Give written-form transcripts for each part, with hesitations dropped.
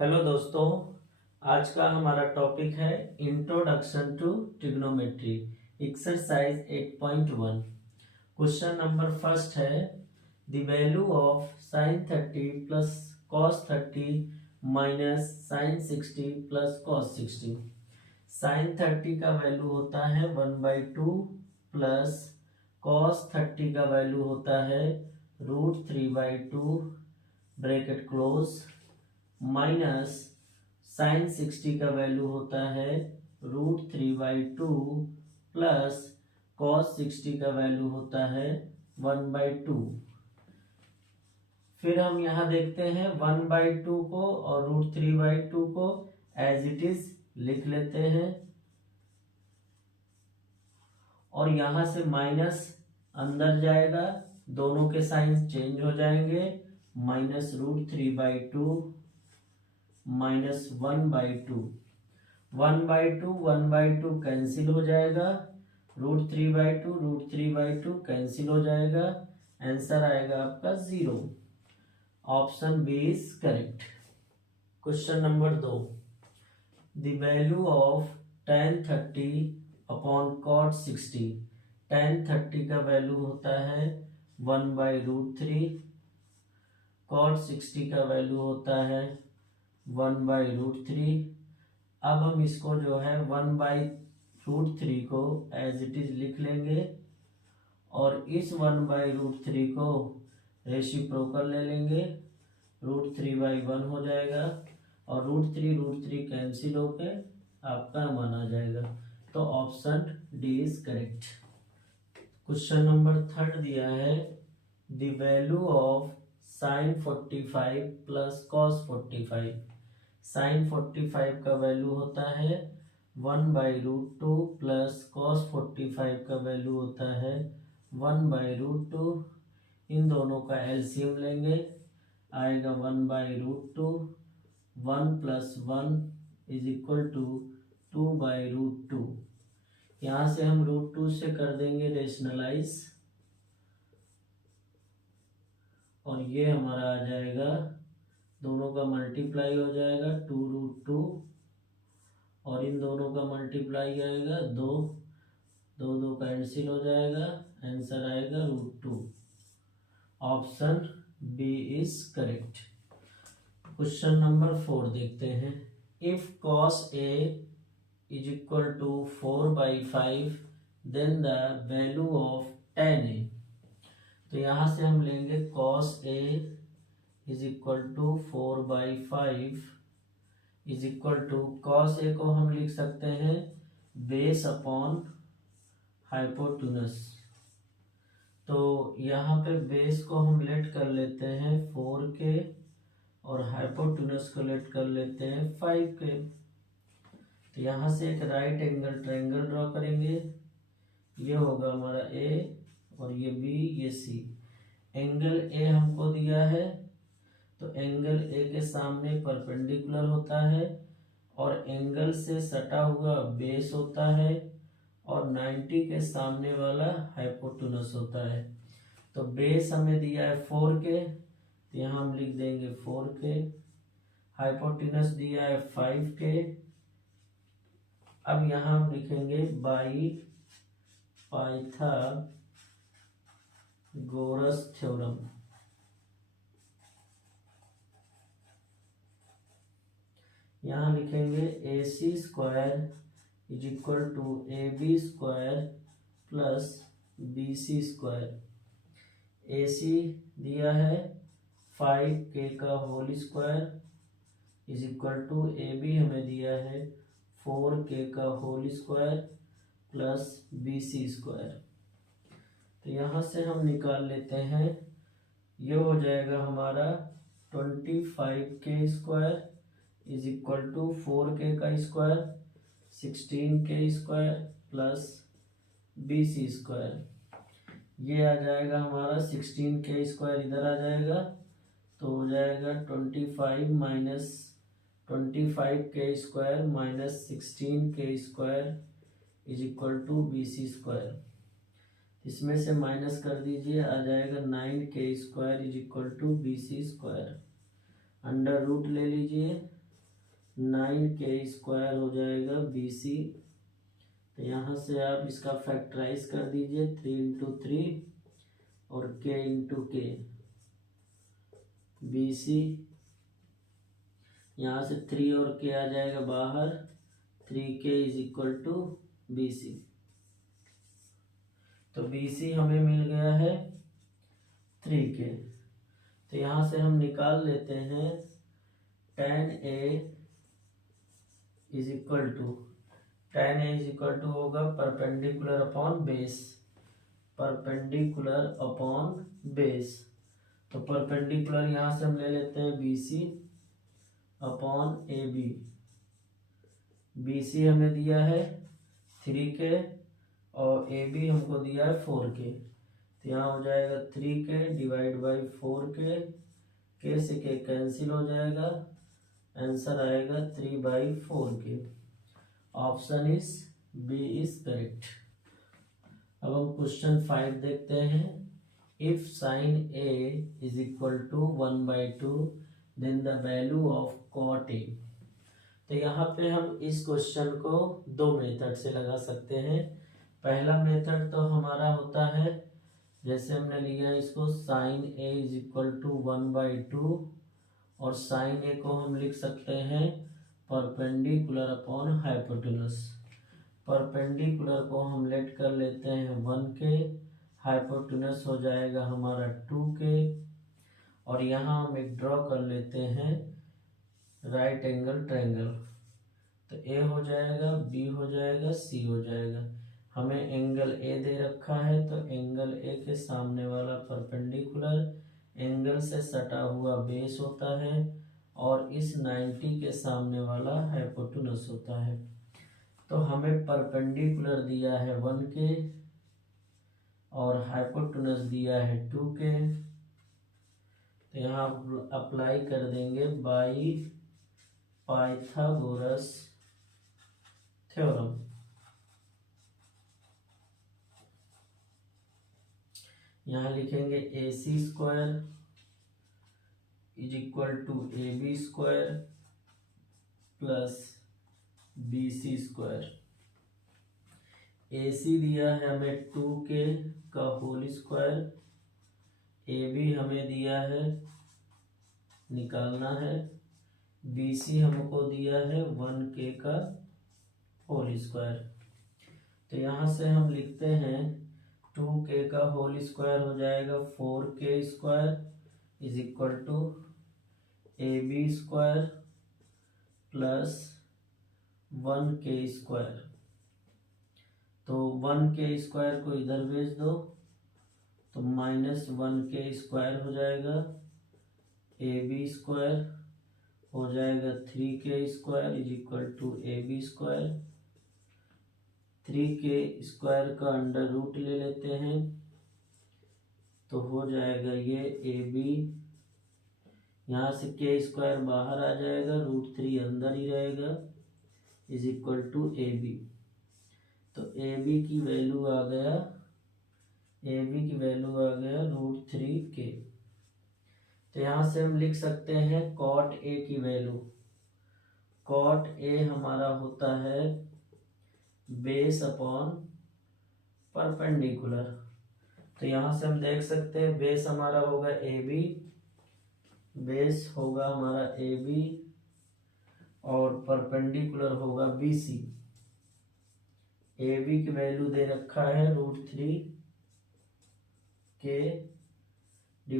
Hello दोस्तों, आज का हमारा टॉपिक है introduction to trigonometry exercise 8.1। Question number first है the value of sine 30 plus cos 30 minus sine 60 plus cos 60। Sine 30 का वैल्यू होता है 1/2 प्लस कॉस 30 का वैल्यू होता है √3/2 ब्रैकेट क्लोज माइनस साइन 60 का वैल्यू होता है √3/2 प्लस कॉस 60 का वैल्यू होता है 1/2। फिर हम यहाँ देखते हैं 1/2 को और √3/2 को एज इट इज लिख लेते हैं और यहाँ से माइनस अंदर जाएगा, दोनों के साइन चेंज हो जाएंगे। माइनस √3/2 माइनस 1/2, 1/2 कैंसिल हो जाएगा, √3/2 कैंसिल हो जाएगा। आंसर आएगा आपका 0। Option B is correct. Question number 2, the value of tan 30 upon cot 60। tan 30 का वैल्यू होता है 1/√3, cot 60 का वैल्यू होता है 1/√3। अब हम इसको जो है 1/√3 को एज इट इज लिख लेंगे और इस 1/√3 को रेसिप्रोकल ले लेंगे, √3/1 हो जाएगा और √3 कैंसिल होके आपका मान आ जाएगा। तो option D is correct. Question number 3 दिया है the value of sine 45 plus cos 45। Sine 45 का वैल्यू होता है 1/√2 प्लस कॉस 45 का वैल्यू होता है 1/√2। इन दोनों का एलसीएम लेंगे, आएगा 1/√2, 1 + 1 = 2/√2। यहाँ से हम √2 से कर देंगे रेशनलाइज और ये हमारा आ जाएगा, दोनों का मल्टीप्लाई हो जाएगा 2√2 और इन दोनों का मल्टीप्लाई आएगा 2, 2 कैंसिल हो जाएगा। आंसर आएगा √2। Option B is correct. Question number 4 देखते हैं। If cos A = 4/5 then the value of tan A। तो यहाँ से हम लेंगे cos A = 4/5 cos A को हम लिख सकते हैं बेस अपॉन हाइपोटेनस। तो यहाँ पे बेस को हम लेट कर लेते हैं 4 के और हाइपोटेनस को लेट कर लेते हैं 5 के। तो यहाँ से एक राइट एंगल ट्रायंगल ड्रॉ करेंगे, ये होगा हमारा A और ये B, ये C। एंगल A हमको दिया है तो एंगल A के सामने परपेंडिकुलर होता है और एंगल से सटा हुआ बेस होता है और 90 के सामने वाला हाइपोटेनस होता है। तो बेस हमें दिया है 4 के, तो यहाँ हम लिख देंगे 4 के। हाइपोटेनस दिया है 5 के। अब यहाँ हम लिखेंगे बाई पाइथागोरस थ्योरम। यहाँ लिखेंगे AC² = AB² plus BC²। AC दिया है 5K का होल स्क्वायर = AB हमें दिया है 4K का होल स्क्वायर प्लस BC²। तो यहाँ से हम निकाल लेते हैं, ये हो जाएगा हमारा 25K² = 4K का स्क्वायर 16K² प्लस BC²। ये आ जाएगा हमारा 16K² इधर आ जाएगा तो हो जाएगा 25 minus 25K² minus 16K² = BC²। इसमें से माइनस कर दीजिए, आ जाएगा 9K² = BC²। अंडर रूट ले लीजिए 9k² हो जाएगा BC। तो यहाँ से आप इसका फैक्टराइज कर दीजिए, 3 × 3 और k × k BC। यहाँ से 3 और k आ जाएगा बाहर, 3k = BC। तो BC हमें मिल गया है 3k। तो यहाँ से हम निकाल लेते हैं tan A होगा perpendicular upon base, perpendicular upon base. तो परपेंडिकुलर यहाँ से हम ले लेते हैं BC अपॉन AB। BC हमें दिया है 3k और AB हमको दिया है 4k। तो यहाँ हो जाएगा 3k / 4k, k से k कैंसिल हो जाएगा, आंसर आएगा 3/4k। Option is B is correct. अब हम क्वेश्चन 5 देखते हैं। If sin A = 1/2 then the value of cot A। तो यहाँ पे हम इस क्वेश्चन को दो मेथड से लगा सकते हैं। पहला मेथड तो हमारा होता है, जैसे हमने लिया इसको sin A = 1/2 और sin A को हम लिख सकते हैं परपेंडिकुलर अपॉन हाइपोटेनस। परपेंडिकुलर को हम लेट कर लेते हैं 1k, हाइपोटेनस हो जाएगा हमारा 2k और यहाँ हम एक ड्रॉ कर लेते हैं राइट एंगल ट्रायंगल। तो A हो जाएगा, B हो जाएगा, C हो जाएगा। हमें एंगल A दे रखा है, तो एंगल A के सामने वाला परपेंडिकुलर एंगल से सटा हुआ बेस होता है और इस 90 के सामने वाला हाइपोटेनस होता है। तो हमें परपेंडिकुलर दिया है 1k और हाइपोटेनस दिया है 2k। तो यहाँ अप्लाई कर देंगे बाई पाइथागोरस थ्योरम। यहाँ लिखेंगे AC² = AB² plus BC²। AC दिया है हमें 2k का होल स्क्वायर, AB हमें दिया है निकालना है, BC हमको दिया है 1k का होल स्क्वायर। तो यहाँ से हम लिखते हैं 2k का होल स्क्वायर हो जाएगा 4k² = AB² प्लस 1k²। तो 1k² को इधर भेज दो तो -1k² हो जाएगा, AB² हो जाएगा 3k² = AB²। 3k² का अंडर रूट ले लेते हैं तो हो जाएगा ये AB, यहाँ से k² बाहर आ जाएगा, √3 अंदर ही रहेगा, = AB। तो AB की वैल्यू आ गया, √3k। तो यहाँ से हम लिख सकते हैं cot A की वैल्यू। cot A हमारा होता है बेस अपॉन परपेंडिकुलर। तो यहाँ से हम देख सकते हैं बेस हमारा होगा AB, बेस होगा हमारा AB और परपेंडिकुलर होगा BC। AB की वैल्यू दे रखा है √3k /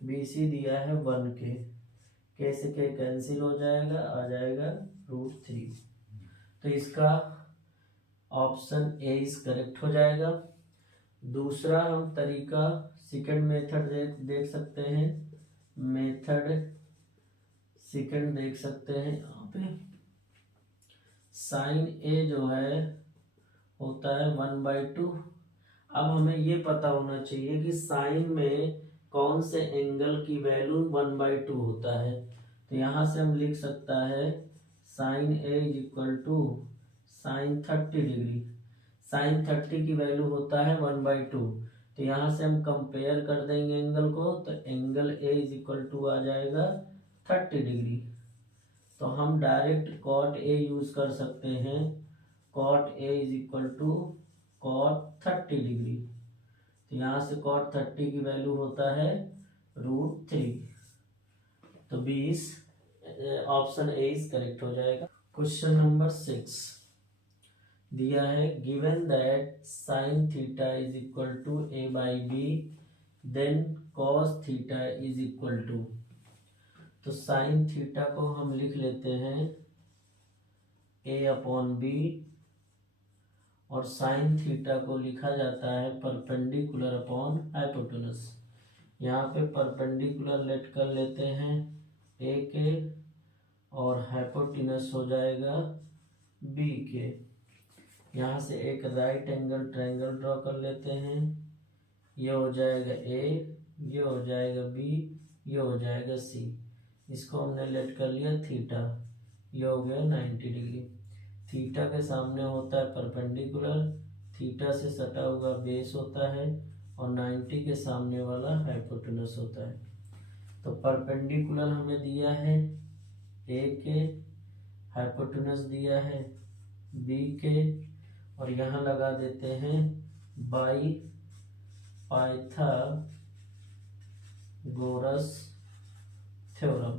BC दिया है 1k, k से k कैंसिल हो जाएगा, आ जाएगा √3। तो इसका ऑप्शन A इज करेक्ट हो जाएगा। दूसरा हम तरीका सेकंड मेथड देख सकते हैं, मेथड सेकंड देख सकते हैं। यहाँ पे sin A जो है होता है 1/2। अब हमें ये पता होना चाहिए कि साइन में कौन से एंगल की वैल्यू 1/2 होता है। तो यहाँ से हम लिख सकता है sin A = sin 30 degree. sin 30 की वैल्यू होता है 1/2। तो यहाँ से हम कंपेयर कर देंगे एंगल को, तो एंगल A = आ जाएगा 30 डिग्री। तो हम डायरेक्ट कॉट ए यूज कर सकते हैं। Cot A is equal to cot 30 degree. तो यहाँ से कॉट 30 की वैल्यू होता है √3। तो 20 ऑप्शन ए इज करेक्ट हो जाएगा। क्वेश्चन नंबर 6 दिया है, given that sine theta is equal to a/b then cos theta is equal to. तो साइन थीटा को हम लिख लेते हैं a/b और साइन थीटा को लिखा जाता है परपेंडिकुलर अपॉन हाइपोटेनस। यहाँ पे परपेंडिकुलर लेट कर लेते हैं a के और हाइपोटेनस हो जाएगा b के। यहाँ से एक राइट एंगल ट्रायंगल ड्रॉ कर लेते हैं। ये हो जाएगा a, ये हो जाएगा b, ये हो जाएगा c। इसको हमने लेट कर लिया थीटा। ये हो गया 90 डिग्री। थीटा के सामने होता है परपेंडिकुलर, थीटा से सटा हुआ बेस होता है और 90 के सामने वाला हाइपोटेनस होता है। तो परपेंडिकुलर हमें दिया है a के, हाइपोटेनस दिया है b के, और यहाँ लगा देते हैं बाई पाइथागोरस थ्योरम।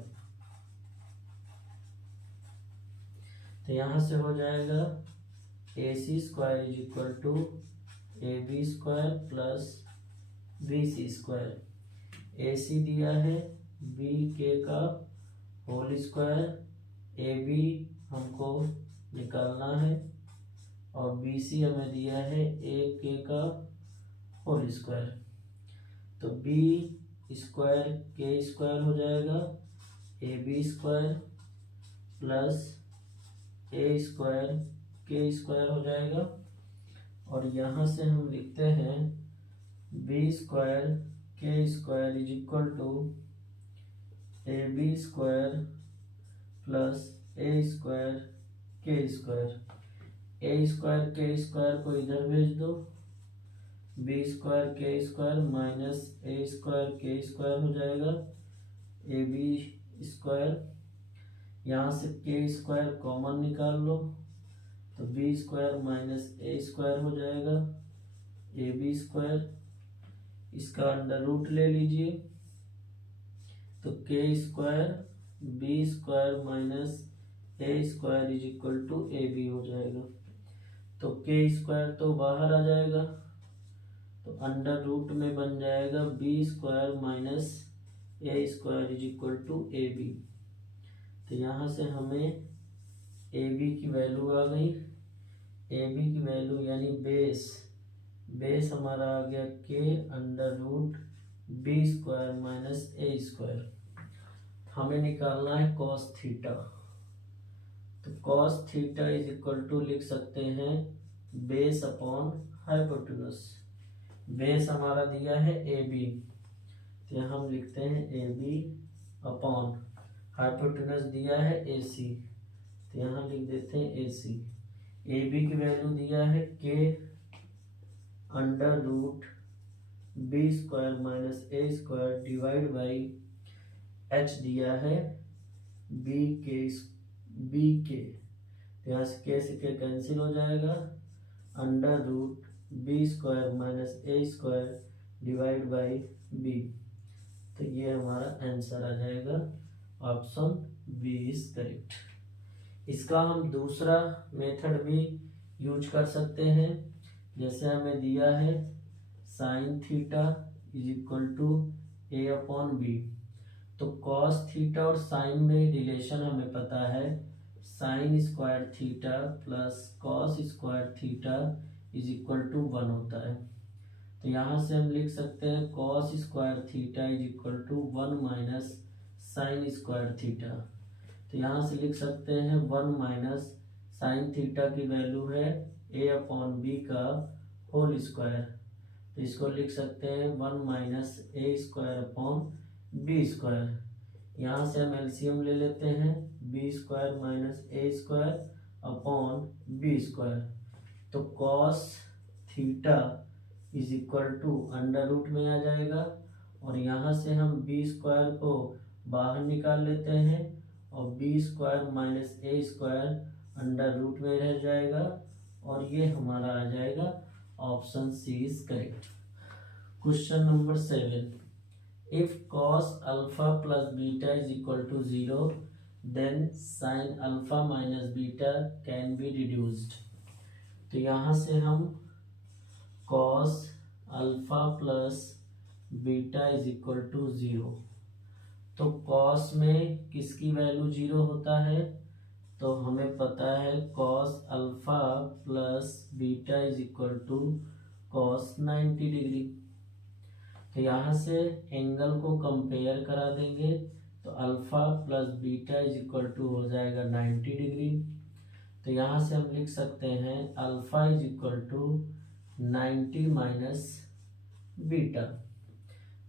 तो यहाँ से हो जाएगा AC² is equal to AB² plus BC²। AC दिया है BK का होल स्क्वायर, AB हमको निकालना है और BC हमें दिया है AK का होल स्क्वायर। तो B² K² हो जाएगा AB² प्लस A² K² हो जाएगा। और यहाँ से हम लिखते हैं B² K² is equal to AB² plus A² K²। A² K² को इधर भेज दो, B² K² minus A² K² हो जाएगा AB²। यहाँ से K² कॉमन निकाल लो तो B² माइनस A² हो जाएगा AB²। इसका अंडर रूट ले लीजिए तो K² B² minus A² is equal to AB हो जाएगा। तो K² तो बाहर आ जाएगा तो अंडर रूट में बन जाएगा B² minus A² is equal to AB। तो यहाँ से हमें AB की वैल्यू आ गई। AB की वैल्यू यानी बेस हमारा आ गया K under root B² minus A²। हमें निकालना है कॉस थीटा। तो cos theta is equal to लिख सकते हैं बेस अपॉन हाइपोटेनस। बेस हमारा दिया है AB, तो यहाँ हम लिखते हैं AB अपॉन हाइपोटेनस दिया है AC, तो यहाँ लिख देते हैं AC। AB की वैल्यू दिया है K under root B² minus A² divide by H दिया है BK। यहाँ से K से K कैंसिल हो जाएगा, under root B² minus A² divide by B। तो ये हमारा आंसर आ जाएगा, ऑप्शन बी इज करेक्ट। इसका हम दूसरा मेथड भी यूज कर सकते हैं। जैसे हमें दिया है sine theta is equal to A/B, तो कॉस थीटा और साइन में रिलेशन हमें पता है, sine square theta plus cos square theta is equal to 1 होता है। तो यहाँ से हम लिख सकते हैं cos square theta is equal to 1 minus sine square theta. तो यहाँ से लिख सकते हैं 1 माइनस साइन थीटा की वैल्यू है A/B का होल स्क्वायर, तो इसको लिख सकते हैं 1 माइनस A² अपॉन B²। यहाँ से हम एलसीएम ले लेते हैं B² minus A² upon B²। तो cos theta is equal to under root में आ जाएगा और यहाँ से हम B² को बाहर निकाल लेते हैं और B square minus A square under root में रह जाएगा और ये हमारा आ जाएगा option C is correct. Question number 7, if cos alpha plus beta is equal to 0 then sin alpha minus beta can be reduced। तो यहाँ से हम cos alpha plus beta is equal to 0, तो cos में किसकी वैल्यू 0 होता है, तो हमें पता है cos alpha plus beta is equal to cos 90 degree. तो यहाँ से एंगल को कंपेयर करा देंगे तो alpha plus beta is equal to हो जाएगा 90 डिग्री। तो यहाँ से हम लिख सकते हैं alpha is equal to 90 minus beta.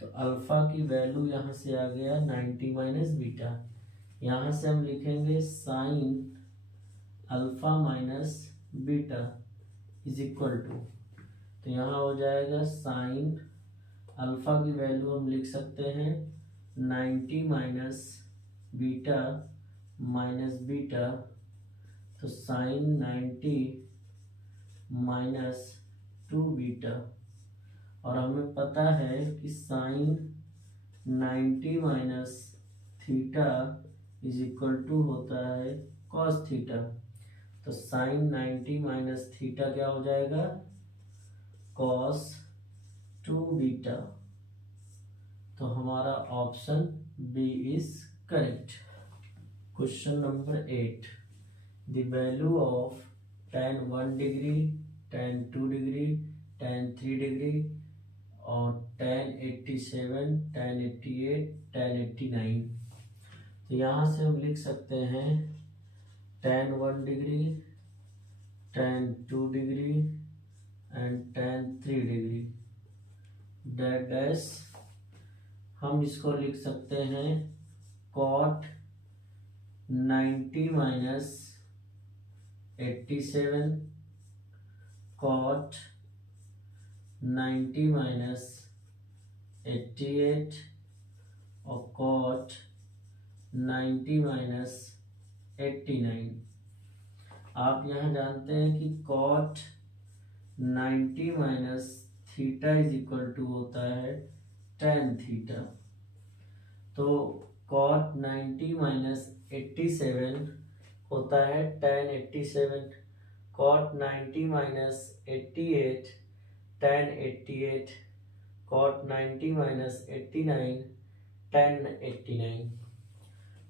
तो अल्फा की वैल्यू यहाँ से आ गया 90 माइनस बीटा। यहाँ से हम लिखेंगे sine alpha minus beta is equal to, तो यहाँ हो जाएगा साइन अल्फा की वैल्यू हम लिख सकते हैं 90 माइनस बीटा माइनस बीटा, तो साइन 90 माइनस 2 बीटा। और हमें पता है कि sine 90 minus theta is equal to होता है कॉस थीटा। तो साइन 90 माइनस थीटा क्या हो जाएगा, कॉस 2 बीटा। तो हमारा option B is correct. Question number 8, the value of tan 1 degree, tan 2 degree, tan 3 degree और tan 87, tan 88, tan 89। तो यहाँ से हम लिख सकते हैं tan 1 degree, tan 2 degree and tan 3 degree dash हम इसको लिख सकते हैं cot 90 माइनस 87, cot 90 माइनस 88 और cot 90 माइनस 89। आप यहाँ जानते हैं कि cot 90 minus theta is equal to होता है tan थीटा। तो cot 90 माइनस 87 होता है tan 87, cot 90 minus 88 tan 88, cot 90 माइनस 89 tan 89।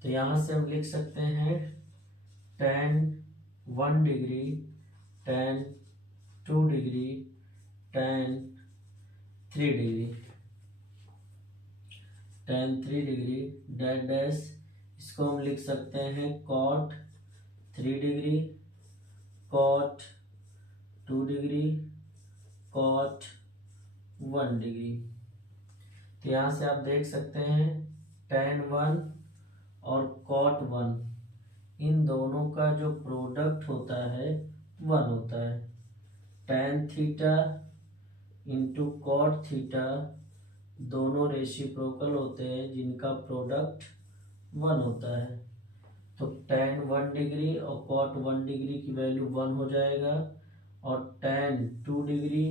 तो यहाँ से हम लिख सकते हैं tan 1 degree, tan 2 degree, tan 3 degree, tan 3 degree dash इसको हम लिख सकते हैं cot 3 degree, cot 2 degree, cot 1 degree. तो यहाँ से आप देख सकते हैं tan 1 और cot 1 इन दोनों का जो प्रोडक्ट होता है 1 होता है। tan theta into cot theta दोनों रेसिप्रोकल होते हैं जिनका प्रोडक्ट 1 होता है। तो tan 1 डिग्री और cot 1 डिग्री की वैल्यू 1 हो जाएगा और tan 2 डिग्री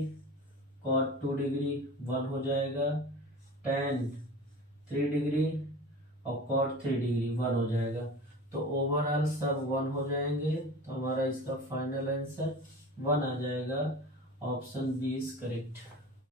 cot 2 डिग्री 1 हो जाएगा, tan 3 डिग्री और cot 3 डिग्री 1 हो जाएगा। तो ओवरऑल सब 1 हो जाएंगे। तो हमारा इसका फाइनल आंसर 1 आ जाएगा। Option B is correct.